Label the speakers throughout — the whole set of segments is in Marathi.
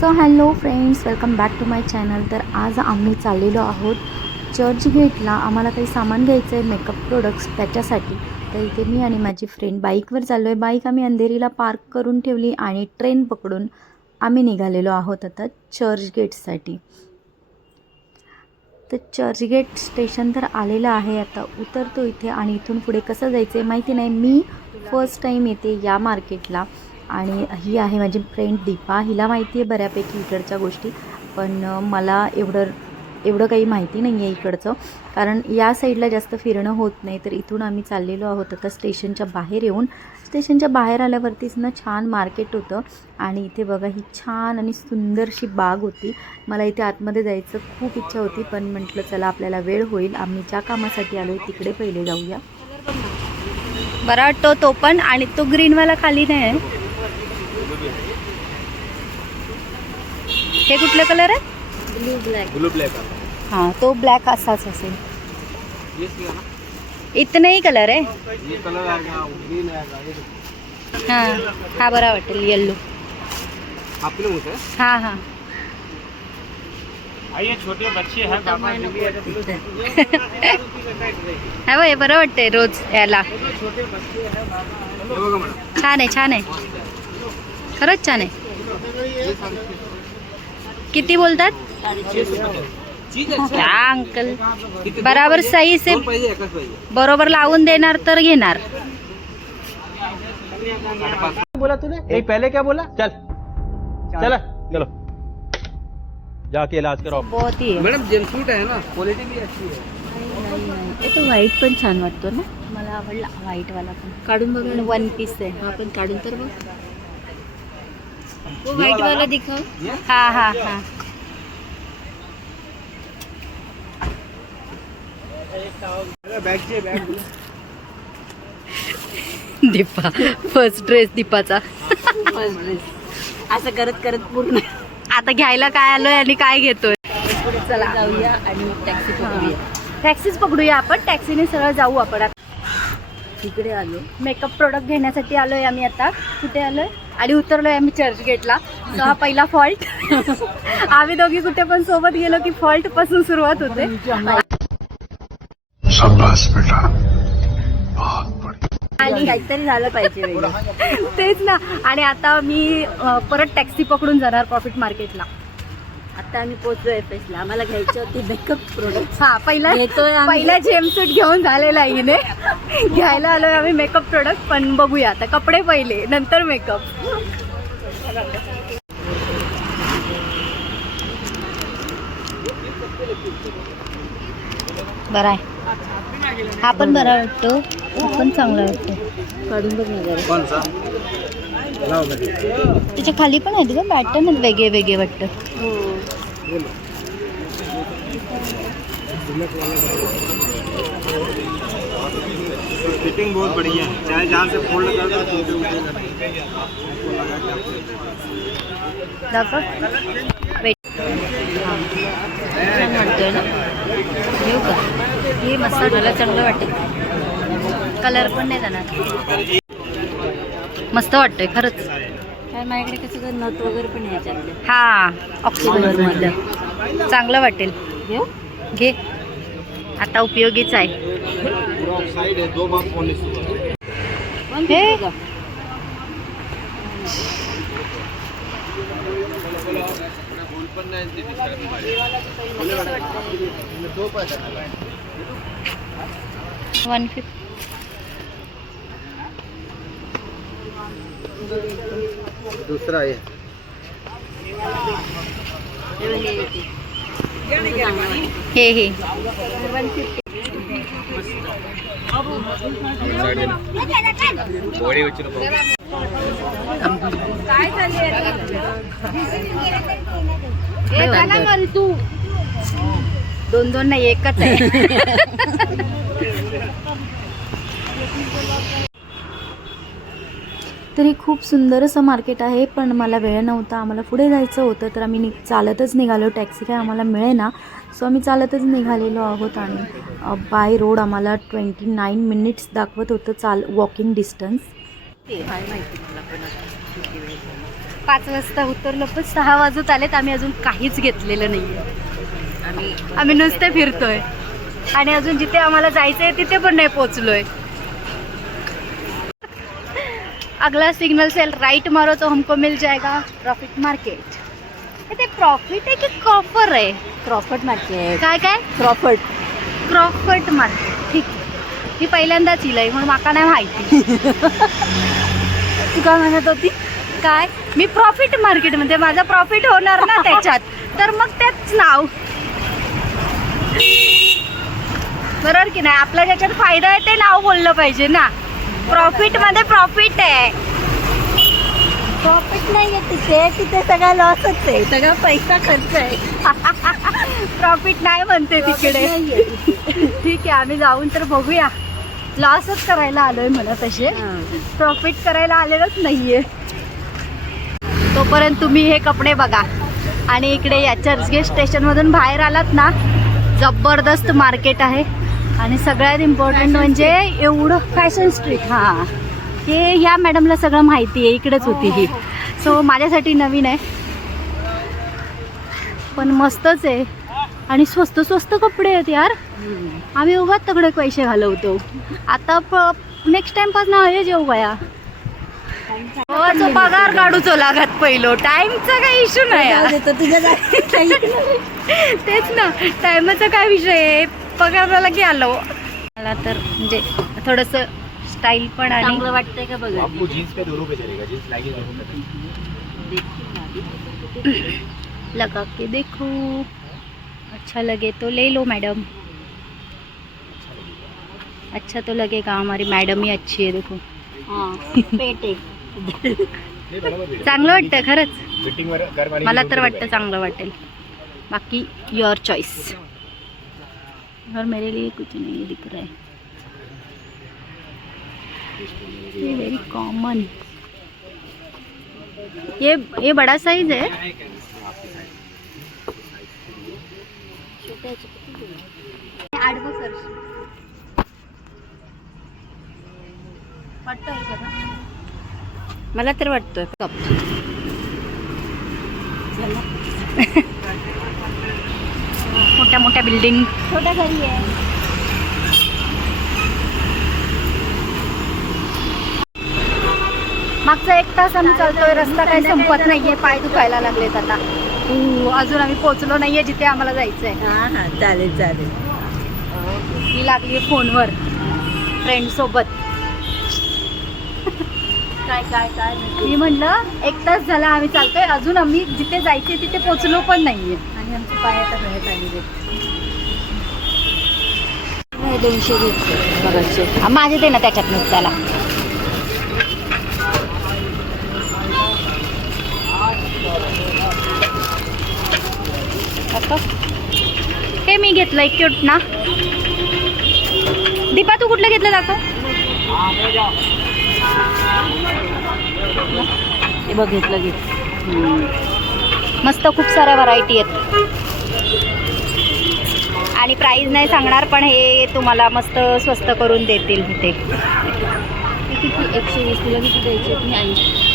Speaker 1: So hello friends welcome back to my channel तर आज आम्ही चाललेलो आहोत चर्चगेटला आम्हाला काही सामान घ्यायचं आहे मेकअप प्रोडक्ट्स त्याच्यासाठी. तर इथे मी आणि माझी फ्रेंड बाईकवर चाललो आहे बाईक आम्ही अंधेरीला पार्क करून ठेवली आणि ट्रेन पकडून आम्ही निघालेलो आहोत आता चर्चगेटसाठी तर चर्चगेट स्टेशन तर आलेलं आहे आता. उतरतो इथे आणि इथून पुढे कसं जायचं आहे माहिती नाही. मी फर्स्ट टाईम येते या मार्केटला आणि ही आहे माझी फ्रेंड दीपा. हिला माहिती आहे बऱ्यापैकी इकडच्या गोष्टी पण मला एवढं एवढं काही माहिती नाही आहे इकडचं. कारण या साईडला जास्त फिरणं होत नाही तर इथून आम्ही चाललेलो आहोत. आता स्टेशनच्या बाहेर येऊन स्टेशनच्या बाहेर आल्यावरतीच ना छान मार्केट होतं. आणि इथे बघा ही छान आणि सुंदरशी बाग होती. मला इथे आतमध्ये जायचं खूप इच्छा होती पण म्हटलं चला आपल्याला वेळ होईल. आम्ही ज्या कामासाठी आलो आहे तिकडे पहिले जाऊया. बरा वाटतो तो पण. आणि तो ग्रीनवाला खाली नाही आहे. हे कुठलं कलर आहे?
Speaker 2: ब्लू ब्लॅक
Speaker 3: ब्लू ब्लैक
Speaker 1: हां तो ब्लॅक असाच असेल.
Speaker 3: ये सी है ना
Speaker 1: इतने ही कलर आहे
Speaker 3: ये कलर आएगा ग्रीन आएगा ये देखो।
Speaker 1: हां हा बरा वाटेल येल्लो
Speaker 3: आपने मुझे
Speaker 1: हां हां.
Speaker 3: आइए छोटे बच्चे हैं बाबा जी भी
Speaker 1: हा हे। बरं वाटतंय रोज याला
Speaker 3: छोटे बच्चे हैं बाबा। ये बघा मॅडम.
Speaker 1: छान आहे छान आहे. खरंच छान आहे. किती बोलतात?
Speaker 3: चीज
Speaker 1: क्या अंकल? बराबर सही से बरोबर लावून देणार तर घेणार.
Speaker 3: बोला तूने नहीं पहले क्या बोला? चल। चला। चलो। जाके इलाज कराओ।
Speaker 1: बहुत ही
Speaker 3: मैडम जेमसूट है ना? क्वालिटी भी अच्छी है।
Speaker 1: तो व्हाईट पण छान वाटतो ना? मला आवडला व्हाईट वाला पण. काढून बघा. वन पीस आहे. हा पण काढून तर बघ.
Speaker 2: वो व्हाइट वाला? दिखाओ।
Speaker 1: हा हा हा। दीपा फर्स्ट ड्रेस दीपाचा.
Speaker 2: असं करत करत पूर्ण.
Speaker 1: आता घ्यायला काय आलोय आणि काय घेतोय?
Speaker 2: चला जाऊया आणि टॅक्सी पकडूया.
Speaker 1: टॅक्सीच पकडूया आपण. टॅक्सीने सरळ जाऊ आपण.
Speaker 2: तिकडे आलो.
Speaker 1: मेकअप प्रोडक्ट घेण्यासाठी आलोय आम्ही आता. कुठे आलोय? आणि उतरलोय आम्ही चर्च गेटला So हा पहिला फॉल्ट आम्ही दोघी कुठे पण सोबत गेलो की फॉल्टपासून सुरुवात होते.
Speaker 4: शाबाश बेटा. बहुत बढ़िया.
Speaker 1: आणि
Speaker 2: काहीतरी झालं पाहिजे.
Speaker 1: तेच ना. आणि आता मी परत टॅक्सी पकडून जाणार प्रॉफिट मार्केटला
Speaker 2: आता आम्ही पोहोचलो एफ ला. आम्हाला घ्यायची होती मेकअप प्रोडक्ट
Speaker 1: हा पहिला. पहिला जेमसूट घेऊन झालेला आहे हिने. घ्यायला आलोय आम्ही मेकअप प्रोडक्ट पण बघूया. आता कपडे पहिले नंतर मेकअप बरा आहे. हा पण बरा वाटतो. हा पण चांगला वाटतो.
Speaker 2: काढून बघ ना
Speaker 1: त्याच्याखाली पण आहेत का पॅटर्न वेगळे वेगळे वाटतं.
Speaker 3: लो फिटिंग बहुत बढ़िया है। चाहे जहाँ से फोल्ड कर दो
Speaker 1: घेऊ का हे मला चांगलं वाटेल कलर पण नाही जाणार मस्त वाटतंय खरंच
Speaker 2: काय माझ्याकडे कसं नट वगैरे पण याच्यातले
Speaker 1: हा ऑक्सिजन चांगलं वाटेल.
Speaker 2: घेऊ?
Speaker 1: घे. आता उपयोगीच आहे? वन फिफ्टी
Speaker 3: दूसरा ये
Speaker 2: हे हे.
Speaker 1: दोन दोन नाही एकच आहे. तर हे खूप सुंदर असं मार्केट आहे पण मला वेळ नव्हता. आम्हाला पुढे जायचं होतं तर आम्ही नि चालतच निघालो. टॅक्सी काय आम्हाला मिळेना. सो आम्ही चालतच निघालेलो आहोत आणि बाय रोड आम्हाला ट्वेंटी नाईन मिनिट्स दाखवत होतं चाल वॉकिंग डिस्टन्स
Speaker 2: ते माहिती मला पण
Speaker 1: पाच वाजता उतरलो पण सहा वाजत आलेत. आम्ही अजून काहीच घेतलेलं नाही
Speaker 2: आम्ही
Speaker 1: आम्ही नुसते फिरतोय. आणि अजून जिथे आम्हाला जायचं आहे तिथे पण नाही पोचलोय अगला सिग्नल से राइट मारो तो हमको मिल जाएगा प्रॉफिट मार्केट। ते प्रॉफिट आहे की क्रॉफर आहे
Speaker 2: क्रॉफर्ड मार्केट
Speaker 1: काय काय?
Speaker 2: क्रॉफर्ड
Speaker 1: क्रॉफर्ट मार्केट ठीक आहे मी पहिल्यांदाच इलंय म्हणून माका नाही माहिती. तू काय म्हणत होती? काय? मी प्रॉफिट मार्केटमध्ये माझा प्रॉफिट होणार ना त्याच्यात. तर मग तेच नाव. बरोबर की नाही? आपला ज्याच्यात फायदा आहे ते नाव बोललं पाहिजे ना. प्रॉफिटमध्ये प्रॉफिट आहे.
Speaker 2: प्रॉफिट नाही आहे तिथे. तिथे सगळा लॉसच आहे. सगळा पैसा खर्च आहे.
Speaker 1: प्रॉफिट नाही म्हणते तिकडे. ठीक आहे आम्ही जाऊन तर बघूया. लॉसच करायला आलोय मला तसे. प्रॉफिट करायला आलेलंच नाहीये. तोपर्यंत तुम्ही हे कपडे बघा. आणि इकडे या चर्चगेट स्टेशनमधून बाहेर आलात ना जबरदस्त मार्केट आहे. आणि सगळ्यात इम्पॉर्टंट म्हणजे एवढं फॅशन स्ट्रीट हां. हे ह्या मॅडमला सगळं माहिती आहे इकडेच होती ही सो माझ्यासाठी नवीन आहे. पण मस्तच आहे. आणि स्वस्त स्वस्त कपडे आहेत यार. आम्ही उगाच तगडे पैसे घालवतो. आता नेक्स्ट टाइम पास ना हे जेव बया. पगार काढूचो लागत पहिलो. टाइमचा काही इश्यू नाही तेच ना. टायमाचा काय विषय आहे? पगाराला की आलो मला तर म्हणजे थोडस स्टाईल पण आणि
Speaker 2: चांगलं वाटतंय का बघा
Speaker 3: आपको जीन्स पे दो रुपए चलेगा जीन्स लाएंगे दो रुपए
Speaker 1: लगा के देखो. अच्छा लगे तो ले लो मैडम अच्छा तो लगेगा हमारी मैडम ही अच्छी है देखो.
Speaker 2: हा पेट. आहे
Speaker 3: नहीं बराबर भेटेगा.
Speaker 1: चांगलं वाटतं खरंच.
Speaker 3: फिटिंग वर कर वाली
Speaker 1: मला तर वाटतं चांगलं वाटेल. बाकी योर चॉइस और मेरे लिए कुछ नहीं दिख रहा है। ये वेरी कॉमन ये ये बड़ा साइज़ है हे.
Speaker 2: मला तर वाटतोय. कप.
Speaker 1: मोठ्या मोठ्या बिल्डिंग
Speaker 2: छोट्या घरी आहे.
Speaker 1: मागचा एक तास आम्ही चालतोय रस्ता काही संपत नाहीये पाय दुखायला लागलेत आता. अजून आम्ही पोहोचलो नाहीये जिथे आम्हाला जायचंय.
Speaker 2: हा हा चालेल चालेल.
Speaker 1: मी लागली फोनवर फ्रेंड सोबत.
Speaker 2: काय काय काय?
Speaker 1: मी म्हणलं एक तास झाला आम्ही चालतोय अजून आम्ही जिथे जायचे तिथे पोहोचलो पण नाहीये.
Speaker 2: आमची पाय आता गळ्यात आलेले दोनशे घेतले बघायचे
Speaker 1: माझे दे ना त्याच्यात नुसत्याला हे मी घेतलंय क्यूट ना. दीपा तू कुठलं घेतलं दाखव.
Speaker 2: हे बघ घेतलं घेत
Speaker 1: मस्त खूप साऱ्या व्हरायटी आहेत. आणि प्राईज नाही सांगणार पण हे तुम्हाला मस्त स्वस्त करून देतील इथे.
Speaker 2: किती? एकशे वीस तुला किती द्यायचे तुम्ही ऐंशी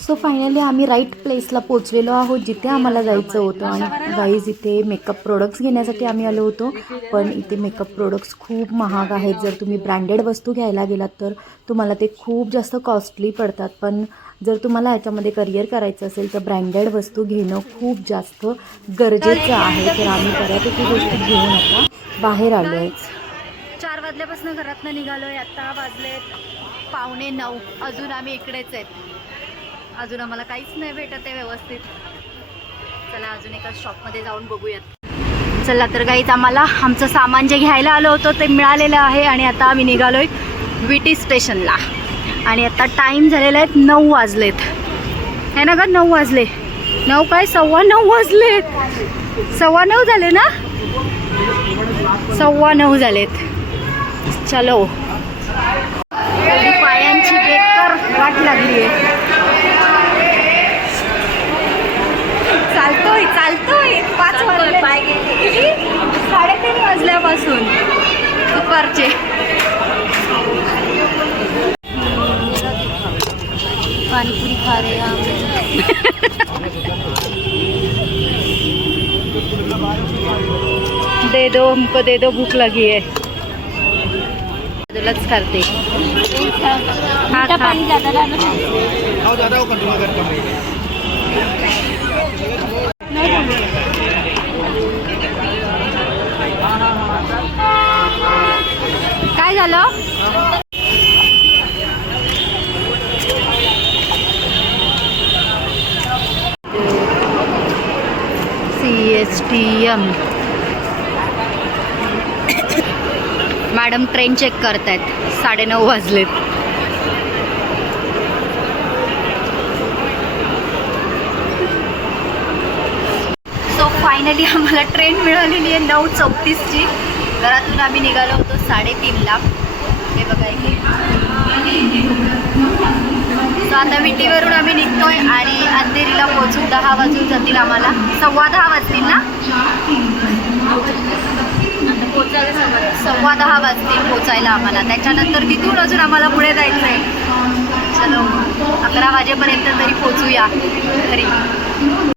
Speaker 1: सो फायनली आम्ही राईट प्लेसला पोचलेलो आहोत जिथे आम्हाला जायचं होतं. आणि गाईज इथे मेकअप प्रोडक्ट्स घेण्यासाठी आम्ही आलो होतो. पण इथे मेकअप प्रोडक्ट्स खूप महाग आहेत. जर तुम्ही ब्रँडेड वस्तू घ्यायला गेलात तर तुम्हाला ते खूप जास्त कॉस्टली पडतात. पण जर तुम्हाला ह्याच्यामध्ये करिअर करायचं असेल तर ब्रँडेड वस्तू घेणं खूप जास्त गरजेचं आहे. तर आम्ही बऱ्यापैकी गोष्टी घेऊन आता बाहेर आलो आहे. चार वाजल्यापासून घरातनं निघालोय. आता वाजलेत पावणे नऊ. अजून आम्ही इकडेच आहेत. अजून आम्हाला काहीच नाही भेटत आहे व्यवस्थित. चला अजून एका शॉपमध्ये जाऊन बघूयात. चला तर काहीच आम्हाला आमचं सामान जे घ्यायला आलो होतो ते मिळालेलं आहे आणि आता आम्ही निघालोय टी स्टेशनला आणि आता टाईम झालेला आहे नऊ वाजलेत. है ना का नऊ वाजले. नऊ काय? सव्वा नऊ वाजलेत सव्वा नऊ झाले ना? सव्वा नऊ झालेत. चलो. पायांची बेकार वाट लागली आहे पासून. दुपारचे.
Speaker 2: पाणीपुरी खा रे
Speaker 1: दे दो हमको दे दो भूख लगी है. करते हाँ S T M madam train check करतायत. साडेनऊ वाजलेत. सो फायनली आम्हाला ट्रेन मिळालेली आहे नऊ चौतीसची. घरातून आम्ही निघालो होतो साडेतीनला. हे बघा इथे. आता विटीवरून आम्ही निघतोय आणि अंधेरीला पोहोचून दहा वाजून जातील आम्हाला. सव्वा दहा वाजतील ना? सव्वा दहा वाजतील पोचायला आम्हाला. त्याच्यानंतर तिथून अजून आम्हाला पुढे जायचं आहे चलो अकरा वाजेपर्यंत तरी पोचूया. घरी.